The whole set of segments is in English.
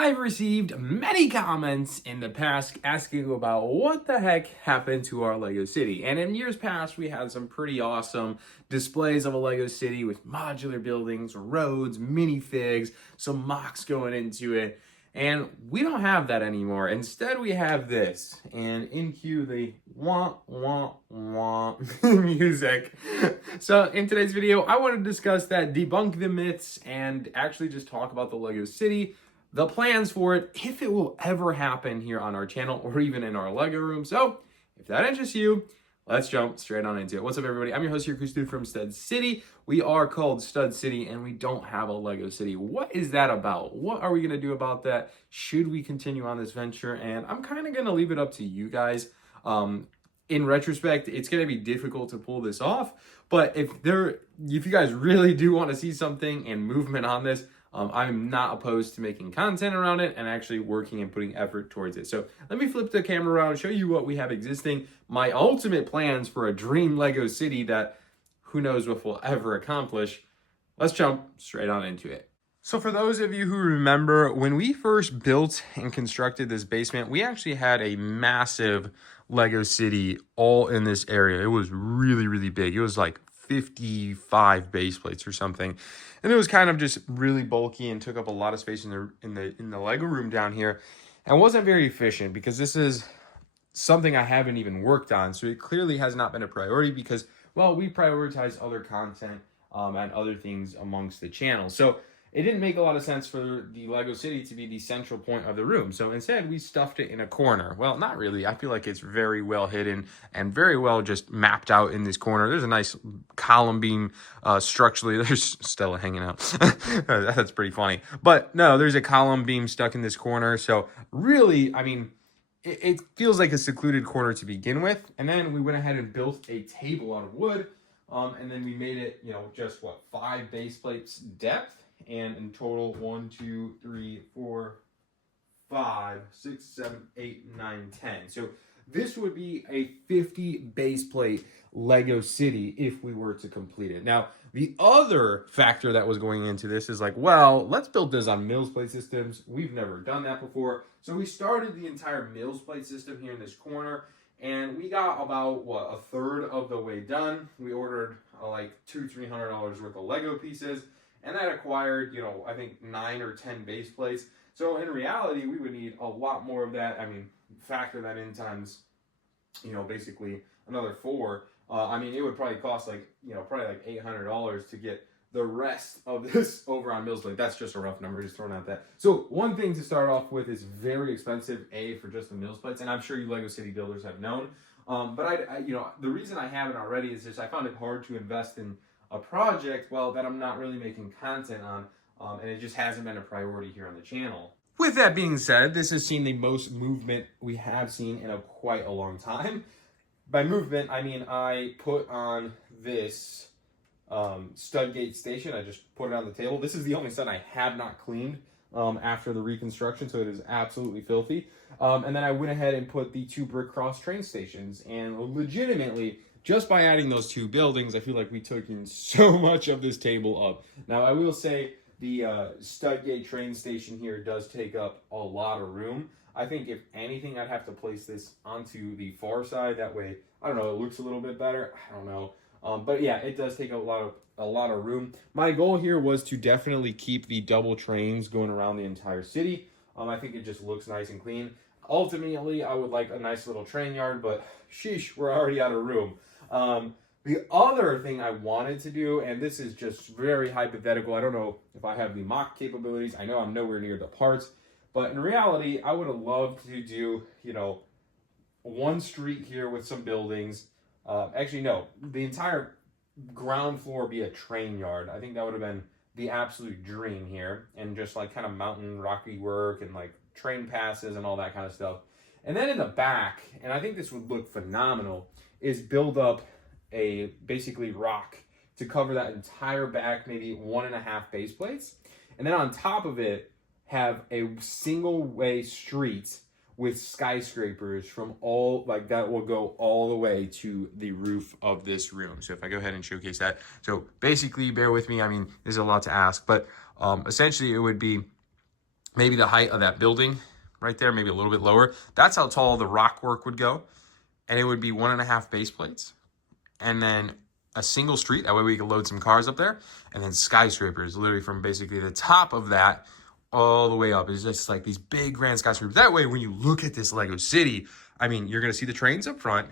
I've received many comments in the past asking about what the heck happened to our Lego City. And in years past, we had some pretty awesome displays of a Lego City with modular buildings, roads, minifigs, some mocks going into it. And we don't have that anymore. Instead, we have this. And in cue the wah, wah, wah music. So in today's video, I want to discuss that, debunk the myths, and actually just talk about the Lego City, the plans for it, if it will ever happen here on our channel or even in our Lego room. So if that interests you, let's jump straight on into it. What's up, everybody? I'm your host here, Kustu from Stud City. We are called Stud City and we don't have a Lego City. What is that about? What are we going to do about that? Should we continue on this venture? And I'm kind of going to leave it up to you guys. In retrospect, it's going to be difficult to pull this off. But if you guys really do want to see something and movement on this, I'm not opposed to making content around it and actually working and putting effort towards it. So let me flip the camera around and show you what we have existing, my ultimate plans for a dream Lego City that who knows if we'll ever accomplish. Let's jump straight on into it. So for those of you who remember, when we first built and constructed this basement, we actually had a massive Lego City all in this area. It was really, really big. It was like 55 base plates or something, and it was kind of just really bulky and took up a lot of space in the Lego room down here, and wasn't very efficient because this is something I haven't even worked on. So it clearly has not been a priority because, well, we prioritize other content and other things amongst the channel. So it didn't make a lot of sense for the Lego City to be the central point of the room. So instead, we stuffed it in a corner. Well, not really. I feel like it's very well hidden and very well just mapped out in this corner. There's a nice column beam structurally. There's Stella hanging out. That's pretty funny. But no, there's a column beam stuck in this corner. So really, I mean, it feels like a secluded corner to begin with. And then we went ahead and built a table out of wood. And then we made it, just 5 base plates depth. And in total, 1, 2, 3, 4, 5, 6, 7, 8, 9, 10. So this would be a 50 base plate Lego City if we were to complete it. Now, the other factor that was going into this is like, well, let's build this on Mills plate systems. We've never done that before. So we started the entire Mills plate system here in this corner. And we got about, a third of the way done. We ordered like $200-300 worth of Lego pieces. And that acquired, I think 9 or 10 base plates. So in reality, we would need a lot more of that. I mean, factor that in times, basically another 4. It would probably cost like $800 to get the rest of this over on Mills plate. That's just a rough number, just throwing out that. So one thing to start off with is very expensive, for just the Mills plates. And I'm sure you Lego City builders have known. But the reason I haven't already is just I found it hard to invest in a project, that I'm not really making content on, and it just hasn't been a priority here on the channel. With that being said, this has seen the most movement we have seen in quite a long time. By movement, I mean I put on this stud gate station. I just put it on the table. This is the only stud I have not cleaned after the reconstruction, so it is absolutely filthy. And then I went ahead and put the 2 brick cross train stations, and legitimately, just by adding those 2 buildings, I feel like we took in so much of this table up. Now, I will say the Studgate train station here does take up a lot of room. I think if anything, I'd have to place this onto the far side. That way, I don't know, it looks a little bit better. I don't know. But yeah, it does take a lot of room. My goal here was to definitely keep the double trains going around the entire city. I think it just looks nice and clean. Ultimately, I would like a nice little train yard, but sheesh, we're already out of room. The other thing I wanted to do, and this is just very hypothetical, I don't know if I have the mock capabilities, I know I'm nowhere near the parts, but in reality, I would have loved to do, one street here with some buildings. Actually, no, the entire ground floor be a train yard. I think that would have been the absolute dream here, and just like kind of mountain rocky work and like train passes and all that kind of stuff. And then in the back, and I think this would look phenomenal, is build up a basically rock to cover that entire back, maybe 1.5 base plates. And then on top of it, have a single way street with skyscrapers from that will go all the way to the roof of this room. So if I go ahead and showcase that. So basically, bear with me. I mean, there's a lot to ask, but essentially it would be maybe the height of that building right there, maybe a little bit lower. That's how tall the rock work would go. And it would be 1.5 base plates. And then a single street. That way we could load some cars up there. And then skyscrapers, literally from basically the top of that all the way up. It's just like these big grand skyscrapers. That way, when you look at this Lego city, I mean, you're going to see the trains up front.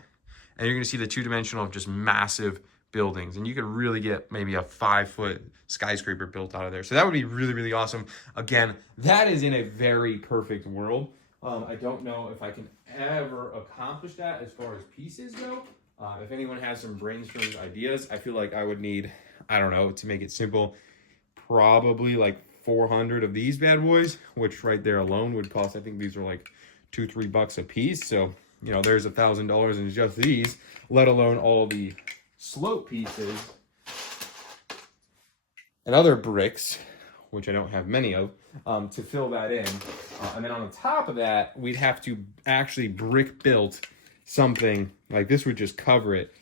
And you're going to see the two-dimensional of just massive buildings, and you could really get maybe a 5-foot skyscraper built out of there. So that would be really, really awesome. Again, that is in a very perfect world. I don't know if I can ever accomplish that as far as pieces go. If anyone has some brainstormed ideas, I feel like I would need, I don't know, to make it simple, probably like 400 of these bad boys, which right there alone would cost, I think these are like $2-3 a piece. So, you know, there's $1,000 in just these, let alone all the slope pieces and other bricks, which I don't have many of, to fill that in. And then on the top of that, we'd have to actually brick build something like this would just cover it.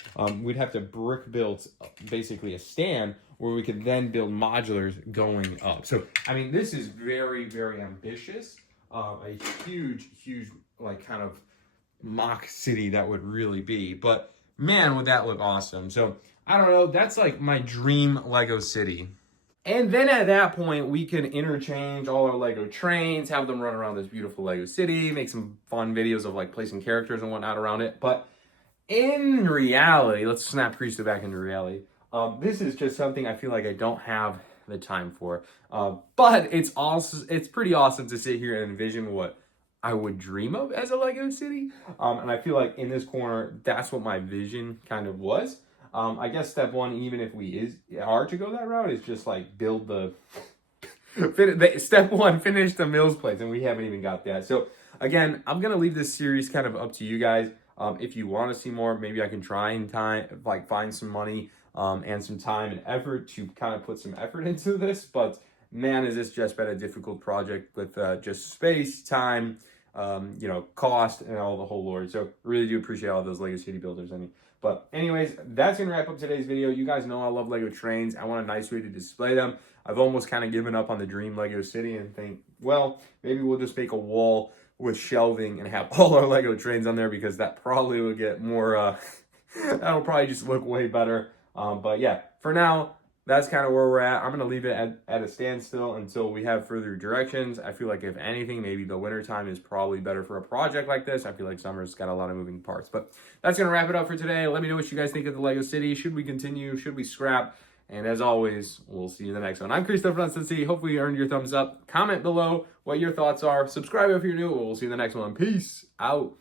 We'd have to brick build basically a stand where we could then build modulars going up. So, I mean, this is very, very ambitious. A huge, huge, like kind of mock city that would really be. But man, would that look awesome. So I don't know, that's like my dream Lego city. And then at that point, we can interchange all our Lego trains, have them run around this beautiful Lego city, make some fun videos of like placing characters and whatnot around it. But in reality, let's snap Krista back into reality. This is just something I feel like I don't have the time for. But it's pretty awesome to sit here and envision what I would dream of as a Lego city. And I feel like in this corner, that's what my vision kind of was. I guess step one, even if we are to go that route, is just like build step one, finish the Mills plates, and we haven't even got that. So again, I'm gonna leave this series kind of up to you guys. If you want to see more, maybe I can try and find some money and some time and effort to kind of put some effort into this. But man, has this just been a difficult project with just space, time, you know, cost, and all the whole Lord. So really do appreciate all those Lego City Builders. But anyways, that's going to wrap up today's video. You guys know I love Lego trains. I want a nice way to display them. I've almost kind of given up on the dream Lego city and think, well, maybe we'll just make a wall with shelving and have all our Lego trains on there, because that probably will get more, that'll probably just look way better. But yeah, for now, that's kind of where we're at. I'm going to leave it at a standstill until we have further directions. I feel like if anything, maybe the winter time is probably better for a project like this. I feel like summer's got a lot of moving parts. But that's going to wrap it up for today. Let me know what you guys think of the Lego City. Should we continue? Should we scrap? And as always, we'll see you in the next one. I'm Christopher from Cincinnati. Hopefully you earned your thumbs up. Comment below what your thoughts are. Subscribe if you're new. We'll see you in the next one. Peace out.